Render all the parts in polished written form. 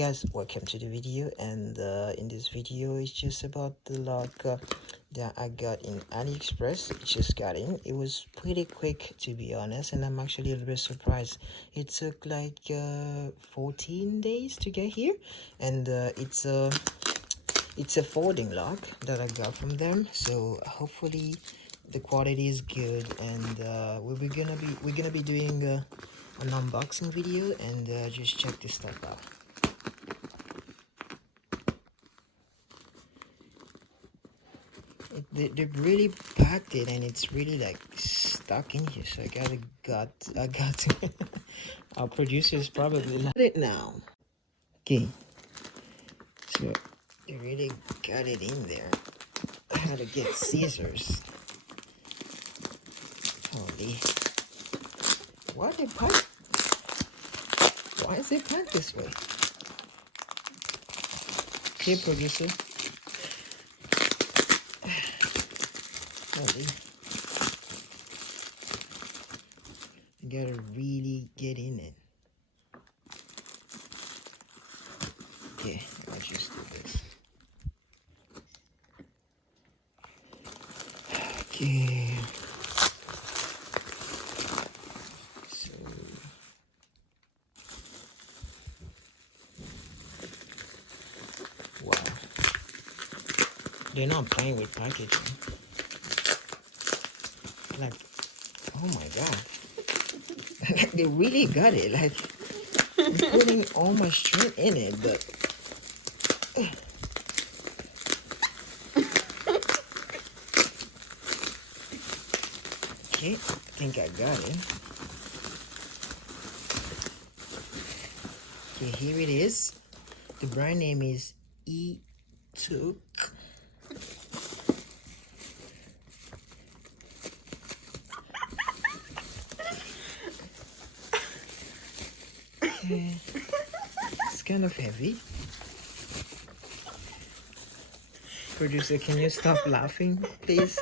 guys, welcome to the video. And in this video it's just about the lock that I got in AliExpress. It just got in. It was pretty quick, to be honest, and I'm actually a little bit surprised. It took like 14 days to get here. And it's a folding lock that I got from them, so hopefully the quality is good. And we're gonna be doing an unboxing video, and just check this stuff out. They really packed it, and it's really like stuck in here, so I got to our producers probably like it now. Okay, so they really got it in there. I had to get scissors. Holy, why they pack? Why is it packed this way? Okay, producer. Holy, you gotta really get in it. Okay, I'll just do this. Okay. So wow. They're not playing with packaging. Like, oh my god. They really got it. Like, I'm putting all my strength in it, but okay, I think I got it. Okay, here it is. The brand name is E-Took. Okay. It's kind of heavy. Producer, can you stop laughing, please?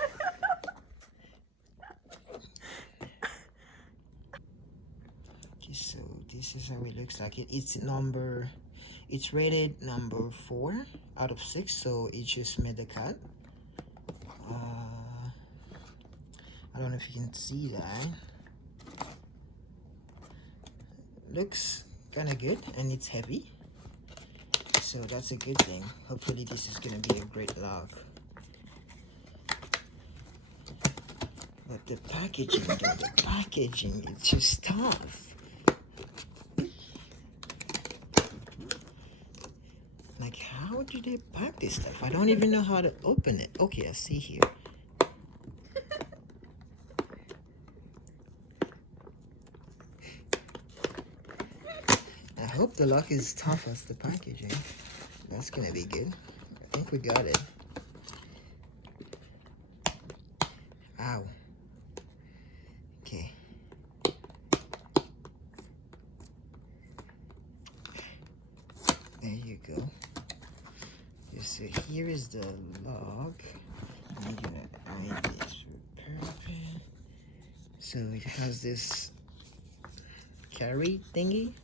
Okay, so this is how it looks like. It's rated number 4 out of 6, so it just made the cut. I don't know if you can see that. Looks kind of good, and it's heavy, so that's a good thing. Hopefully this is gonna be a great lock. But the packaging, though, the packaging, it's just tough. Like, how do they pack this stuff? I don't even know how to open it. Okay, I see here. I hope the lock is tough as the packaging. That's gonna be good. I think we got it. Ow. Okay. There you go. So here is the lock. I'm gonna eye this perfect. So it has this carry thingy.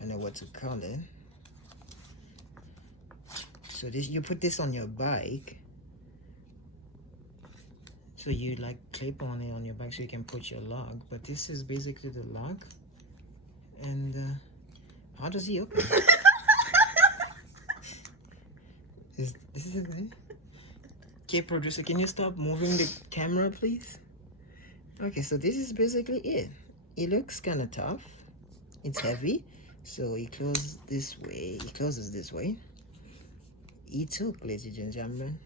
I don't know what to call it. So this, you put this on your bike. So you like clip on it on your bike so you can put your lock. But this is basically the lock. And how does he open it? This is it. Okay, producer, can you stop moving the camera, please? Okay, so this is basically it. It looks kind of tough. It's heavy, so it closes this way. It closes this way. E-Took, ladies and gentlemen.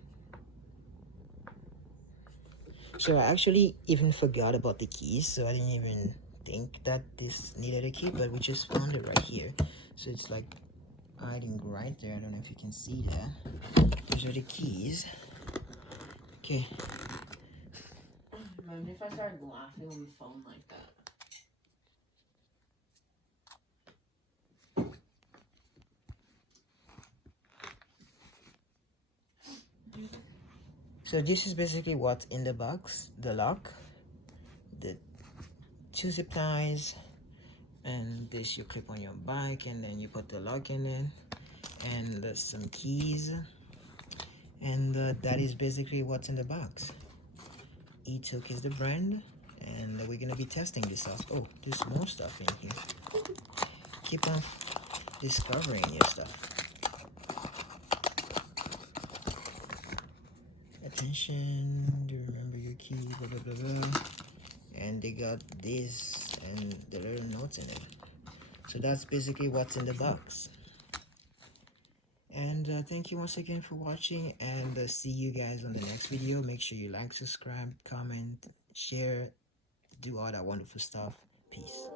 So I actually even forgot about the keys, so I didn't even think that this needed a key, but we just found it right here. So it's like hiding right there. I don't know if you can see that. These are the keys. Okay. Imagine if I started laughing on the phone like that. So this is basically what's in the box. The lock, the 2 zip ties, and this you clip on your bike, and then you put the lock in it. and some keys, and that is basically what's in the box. Eatook is the brand, and we're gonna be testing this out. Oh, there's more stuff in here. Keep on discovering your stuff. Attention, do you remember your key, blah blah blah blah. And they got this and the little notes in it. So that's basically what's in the box. And thank you once again for watching, and see you guys on the next video. Make sure you like, subscribe, comment, share, do all that wonderful stuff. Peace.